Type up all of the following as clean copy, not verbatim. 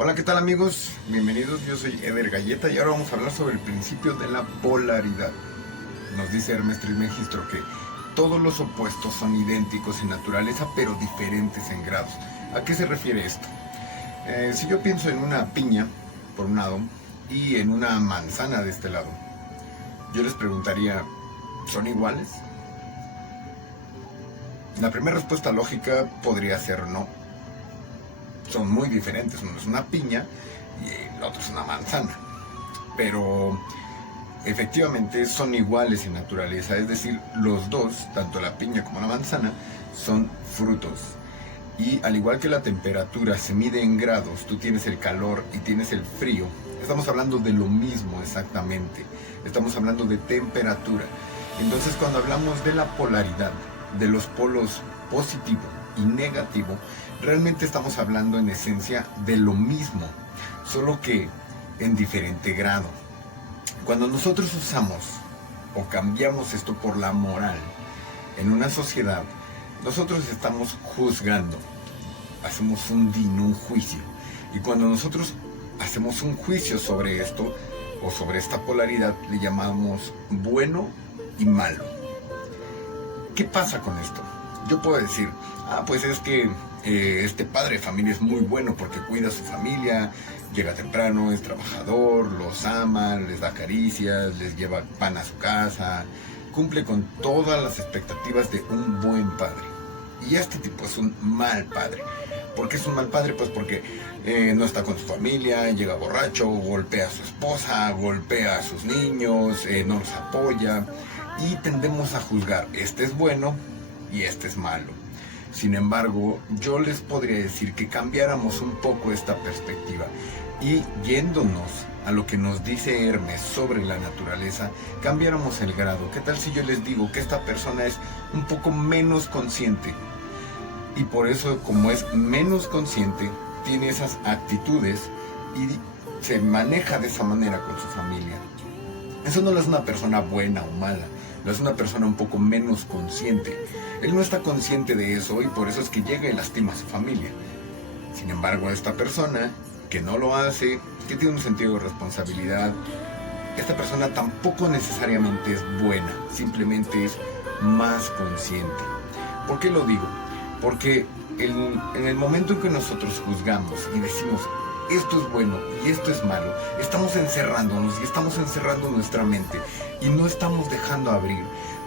Hola, ¿qué tal amigos? Bienvenidos, yo soy Eder Galleta y ahora vamos a hablar sobre el principio de la polaridad. Nos dice Hermes Trismegistro que todos los opuestos son idénticos en naturaleza pero diferentes en grados. ¿A qué se refiere esto? Si yo pienso en una piña, por un lado, y en una manzana de este lado, yo les preguntaría, ¿son iguales? La primera respuesta lógica podría ser no. Son muy diferentes, uno es una piña y el otro es una manzana. Pero efectivamente son iguales en naturaleza, es decir, los dos, tanto la piña como la manzana, son frutos. Y al igual que la temperatura se mide en grados, tú tienes el calor y tienes el frío, estamos hablando de lo mismo exactamente, estamos hablando de temperatura. Entonces cuando hablamos de la polaridad, de los polos positivo y negativo, realmente estamos hablando en esencia de lo mismo, solo que en diferente grado. Cuando nosotros usamos o cambiamos esto por la moral en una sociedad, nosotros estamos juzgando, hacemos un juicio. Y cuando nosotros hacemos un juicio sobre esto o sobre esta polaridad, le llamamos bueno y malo. ¿Qué pasa con esto? Yo puedo decir, pues es que este padre de familia es muy bueno porque cuida a su familia, llega temprano, es trabajador, los ama, les da caricias, les lleva pan a su casa, cumple con todas las expectativas de un buen padre. Y este tipo es un mal padre. ¿Por qué es un mal padre? Pues porque no está con su familia, llega borracho, golpea a su esposa, golpea a sus niños, no los apoya. Y tendemos a juzgar, este es bueno y este es malo. Sin embargo, yo les podría decir que cambiáramos un poco esta perspectiva y yéndonos a lo que nos dice Hermes sobre la naturaleza, cambiáramos el grado. ¿Qué tal si yo les digo que esta persona es un poco menos consciente? Y por eso, como es menos consciente, tiene esas actitudes y se maneja de esa manera con su familia. Eso no lo es una persona buena o mala, lo es una persona un poco menos consciente. Él no está consciente de eso y por eso es que llega y lastima a su familia. Sin embargo, esta persona que no lo hace, que tiene un sentido de responsabilidad, esta persona tampoco necesariamente es buena, simplemente es más consciente. ¿Por qué lo digo? Porque en el momento en que nosotros juzgamos y decimos esto es bueno y esto es malo, estamos encerrándonos y estamos encerrando nuestra mente y no estamos dejando abrir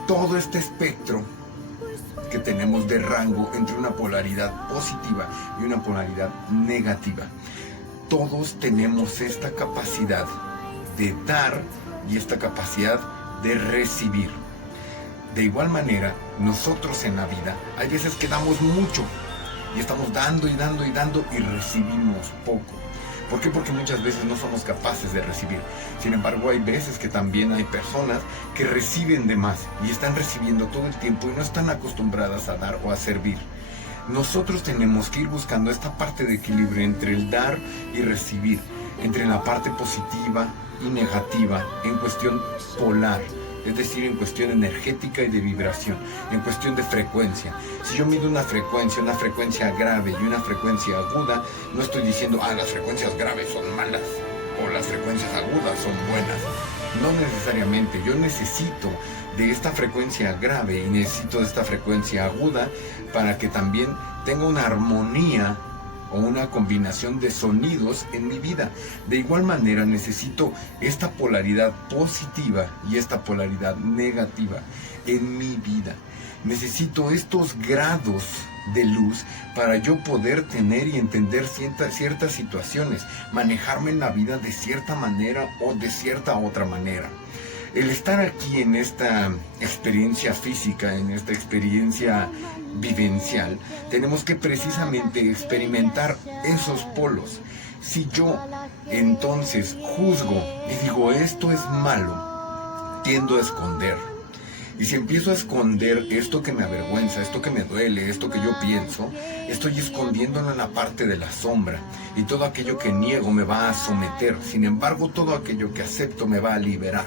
todo este espectro que tenemos de rango entre una polaridad positiva y una polaridad negativa. Todos tenemos esta capacidad de dar y esta capacidad de recibir. De igual manera, nosotros en la vida hay veces que damos mucho y estamos dando y dando y dando y recibimos poco. ¿Por qué? Porque muchas veces no somos capaces de recibir. Sin embargo, hay veces que también hay personas que reciben de más y están recibiendo todo el tiempo y no están acostumbradas a dar o a servir. Nosotros tenemos que ir buscando esta parte de equilibrio entre el dar y recibir, entre la parte positiva y negativa, en cuestión polar. Es decir, en cuestión energética y de vibración, en cuestión de frecuencia. Si yo mido una frecuencia grave y una frecuencia aguda, no estoy diciendo, las frecuencias graves son malas o las frecuencias agudas son buenas. No necesariamente, yo necesito de esta frecuencia grave y necesito de esta frecuencia aguda para que también tenga una armonía o una combinación de sonidos en mi vida. De igual manera necesito esta polaridad positiva y esta polaridad negativa en mi vida. Necesito estos grados de luz para yo poder tener y entender ciertas situaciones, manejarme en la vida de cierta manera o de cierta otra manera. El estar aquí en esta experiencia física, en esta experiencia vivencial, tenemos que precisamente experimentar esos polos. Si yo entonces juzgo y digo esto es malo, tiendo a esconder. Y si empiezo a esconder esto que me avergüenza, esto que me duele, esto que yo pienso, estoy escondiéndolo en la parte de la sombra. Y todo aquello que niego me va a someter. Sin embargo, todo aquello que acepto me va a liberar.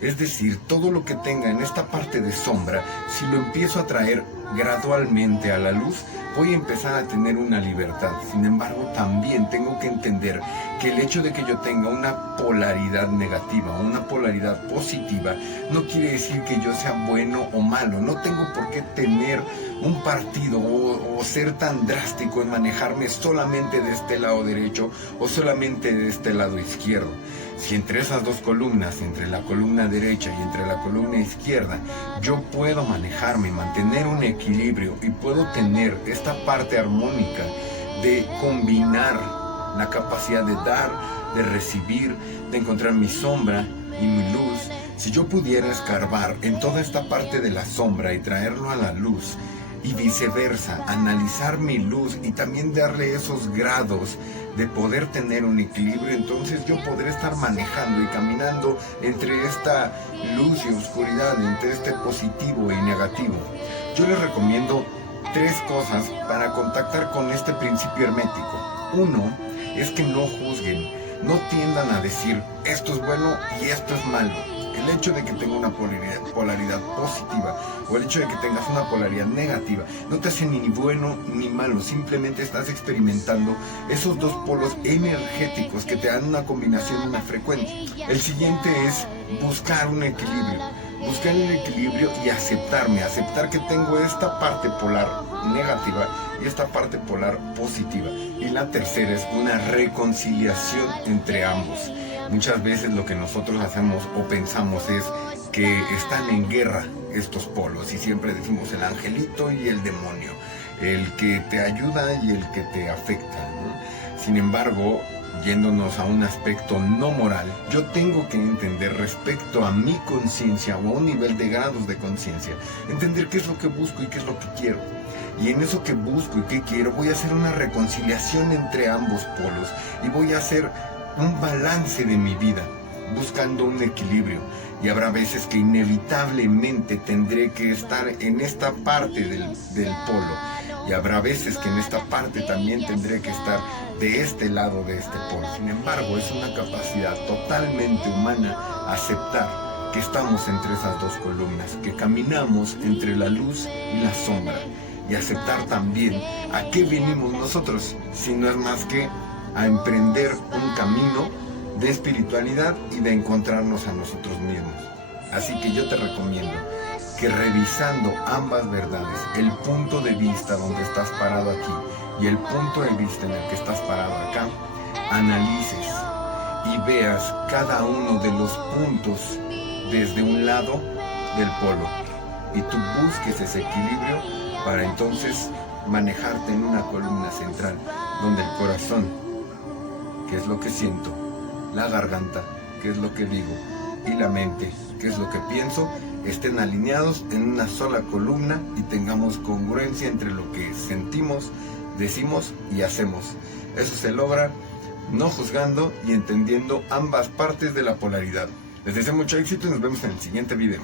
Es decir, todo lo que tenga en esta parte de sombra, si lo empiezo a traer gradualmente a la luz, voy a empezar a tener una libertad. Sin embargo, también tengo que entender que el hecho de que yo tenga una polaridad negativa o una polaridad positiva no quiere decir que yo sea bueno o malo. No tengo por qué tener un partido o ser tan drástico en manejarme solamente de este lado derecho o solamente de este lado izquierdo. Si entre esas dos columnas, entre la columna derecha y entre la columna izquierda, yo puedo manejarme, mantener un equilibrio y puedo tener esta parte armónica de combinar la capacidad de dar, de recibir, de encontrar mi sombra y mi luz. Si yo pudiera escarbar en toda esta parte de la sombra y traerlo a la luz, y viceversa, analizar mi luz y también darle esos grados de poder tener un equilibrio, entonces yo podré estar manejando y caminando entre esta luz y oscuridad, entre este positivo y negativo. Yo les recomiendo 3 cosas para contactar con este principio hermético. 1 es que no juzguen, no tiendan a decir esto es bueno y esto es malo. El hecho de que tenga una polaridad positiva o el hecho de que tengas una polaridad negativa no te hace ni bueno ni malo, simplemente estás experimentando esos dos polos energéticos que te dan una combinación, una frecuencia. El siguiente es buscar un equilibrio, buscar el equilibrio y aceptarme, aceptar que tengo esta parte polar negativa y esta parte polar positiva. Y la tercera es una reconciliación entre ambos. Muchas veces lo que nosotros hacemos o pensamos es que están en guerra estos polos y siempre decimos el angelito y el demonio, el que te ayuda y el que te afecta, ¿no? Sin embargo, yéndonos a un aspecto no moral, yo tengo que entender respecto a mi conciencia o a un nivel de grados de conciencia, entender qué es lo que busco y qué es lo que quiero. Y en eso que busco y que quiero voy a hacer una reconciliación entre ambos polos y voy a hacer un balance de mi vida, buscando un equilibrio. Y habrá veces que inevitablemente tendré que estar en esta parte del polo. Y habrá veces que en esta parte también tendré que estar de este lado de este polo. Sin embargo, es una capacidad totalmente humana aceptar que estamos entre esas dos columnas, que caminamos entre la luz y la sombra. Y aceptar también a qué venimos nosotros, si no es más que a emprender un camino de espiritualidad y de encontrarnos a nosotros mismos. Así que yo te recomiendo que revisando ambas verdades, el punto de vista donde estás parado aquí y el punto de vista en el que estás parado acá, analices y veas cada uno de los puntos desde un lado del polo y tú busques ese equilibrio para entonces manejarte en una columna central donde el corazón, que es lo que siento, la garganta, que es lo que digo, y la mente, que es lo que pienso, estén alineados en una sola columna y tengamos congruencia entre lo que sentimos, decimos y hacemos. Eso se logra no juzgando y entendiendo ambas partes de la polaridad. Les deseo mucho éxito y nos vemos en el siguiente video.